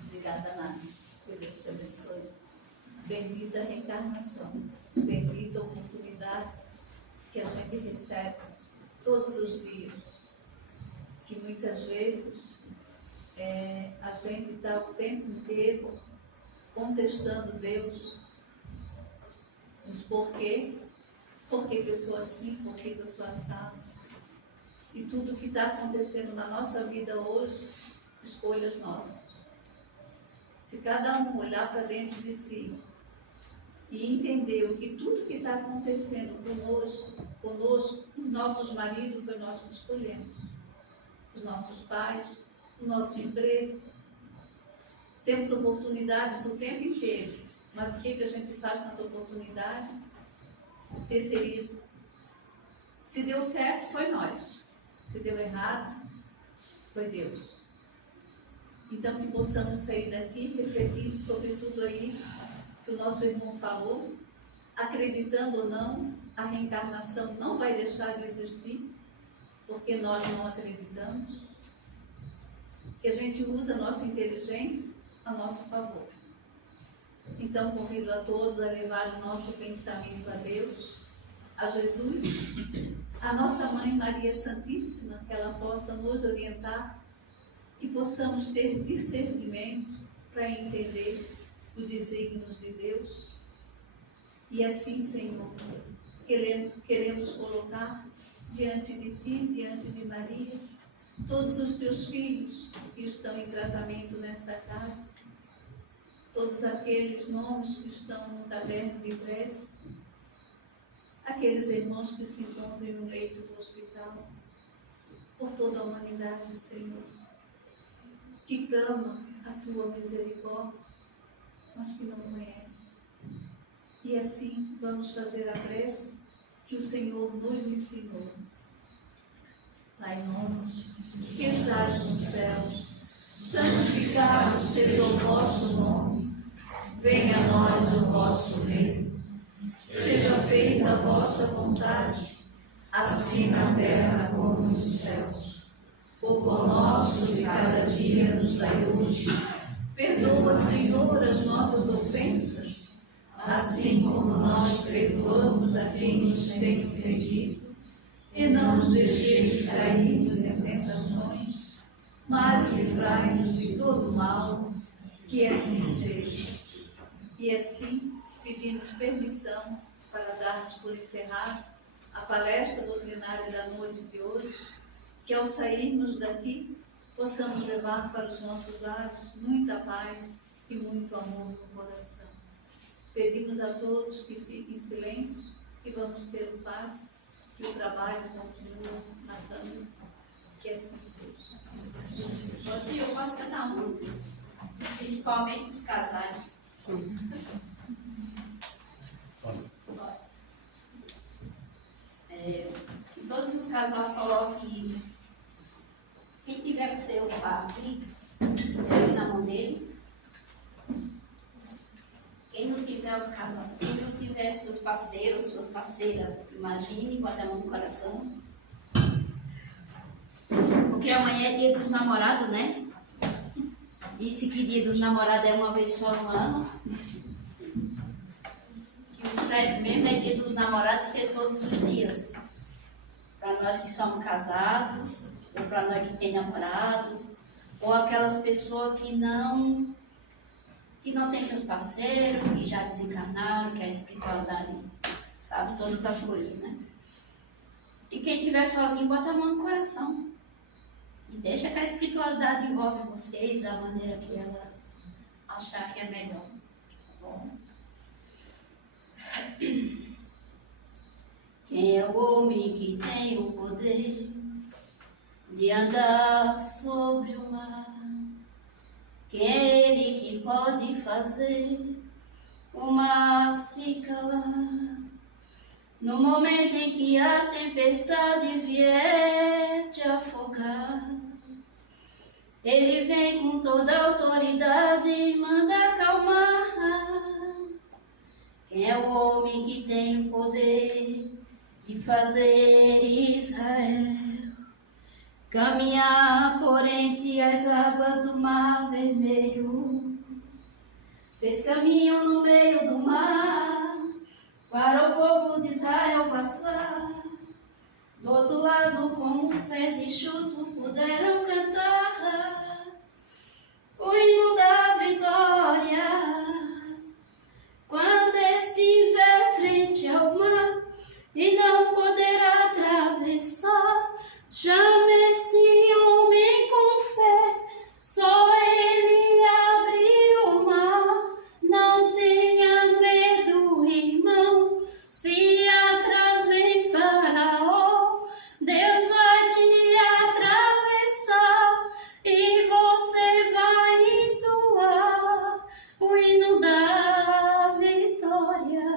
Obrigada, Márcia. Que Deus te abençoe. Bendita a reencarnação, bendita a oportunidade que a gente recebe todos os dias, que muitas vezes a gente está o tempo inteiro contestando Deus, nos porquê que eu sou assim, por que eu sou assado, e tudo que está acontecendo na nossa vida hoje, escolhas nossas. Se cada um olhar para dentro de si e entender o que tudo que está acontecendo conosco, os nossos maridos foi nós que escolhemos, os nossos pais, o nosso emprego. Temos oportunidades o tempo inteiro, mas o que a gente faz nas oportunidades? Terceiriza. Se deu certo, foi nós. Se deu errado, foi Deus. Então, que possamos sair daqui refletindo sobre tudo isso que o nosso irmão falou, acreditando ou não, a reencarnação não vai deixar de existir, porque nós não acreditamos, que a gente usa a nossa inteligência a nosso favor. Então, convido a todos a levar o nosso pensamento a Deus, a Jesus, a nossa Mãe Maria Santíssima, que ela possa nos orientar, que possamos ter discernimento para entender os desígnios de Deus. E assim, Senhor, queremos colocar diante de Ti, diante de Maria, todos os Teus filhos que estão em tratamento nessa casa, todos aqueles nomes que estão no caderno de prece, aqueles irmãos que se encontram no leito do hospital, por toda a humanidade, Senhor, que clama a Tua misericórdia, mas que não conhece. E assim vamos fazer a prece que o Senhor nos ensinou. Pai nosso, que estás no céu, santificado seja o vosso nome. Venha a nós o vosso reino. Seja feita a vossa vontade, assim na terra como nos céus. O pão nosso de cada dia nos dai hoje. Perdoa, Senhor, as nossas ofensas, assim como nós perdoamos a quem nos tem ofendido. E não nos deixeis cair em tentações, mas livrai-nos de todo mal, que assim seja. E assim pedimos permissão para darmos por encerrado a palestra doutrinária da noite de hoje, que ao sairmos daqui possamos levar para os nossos lares muita paz e muito amor no coração. Pedimos a todos que fiquem em silêncio, que vamos ter o paz, que o trabalho continue na câmara, que assim seja. Eu posso cantar uma música, principalmente os casais. Que todos os casais coloquem, quem tiver o seu aqui, na mão dele. Quem não tiver os casais, quem tiver seus parceiros, suas parceiras, imagine, bota a mão no coração. Porque amanhã é dia dos namorados, né? Disse que dia dos namorados é uma vez só no ano. Que o certo mesmo é dia dos namorados ser todos os dias. Para nós que somos casados, ou para nós que temos namorados, ou aquelas pessoas que não têm seus parceiros, que já desencarnaram, que a espiritualidade sabe todas as coisas, né? E quem estiver sozinho, bota a mão no coração. E deixa que a espiritualidade envolve vocês da maneira que ela achar que é melhor. Tá bom? Quem é o homem que tem o poder de andar sobre o mar? Quem é ele que pode fazer o mar se calar? No momento em que a tempestade vier te afogar, ele vem com toda a autoridade e manda acalmar. Quem é o homem que tem o poder de fazer Israel caminhar por entre as águas do Mar Vermelho? Fez caminho no meio do mar para o povo de Israel passar. Do outro lado, com os pés enxutos, puderam cantar o hino da vitória. Quando estiver frente ao mar e não poderá atravessar, chame este homem com fé, só ele abrir o mar. Não tenha medo, irmão, se atrás vem Faraó, Deus vai te atravessar e você vai entoar o hino da vitória.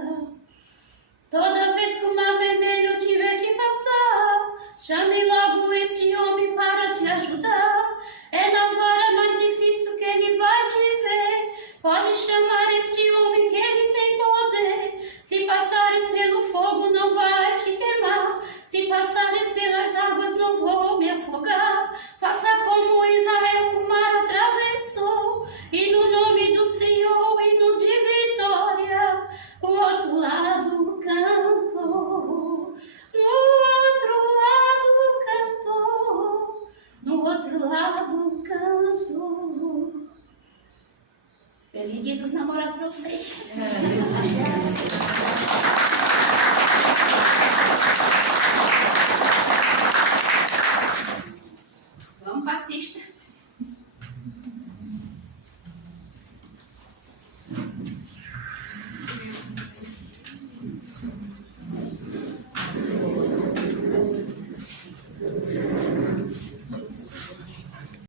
Toda vez que o Mar Vermelho tiver que passar, chame logo este homem para te ajudar. É nas horas mais difíceis que ele vai te ver. Pode chamar este homem que ele tem poder. Se passares pelo fogo, não vai te queimar. Se passares pelas águas, não vou me afogar. Faça como Israel o mar atravessou, e no nome do Senhor, hino de vitória, o outro lado cantou. No outro lado cantou. No outro lado cantou. Feliz dia dos namorados para vocês.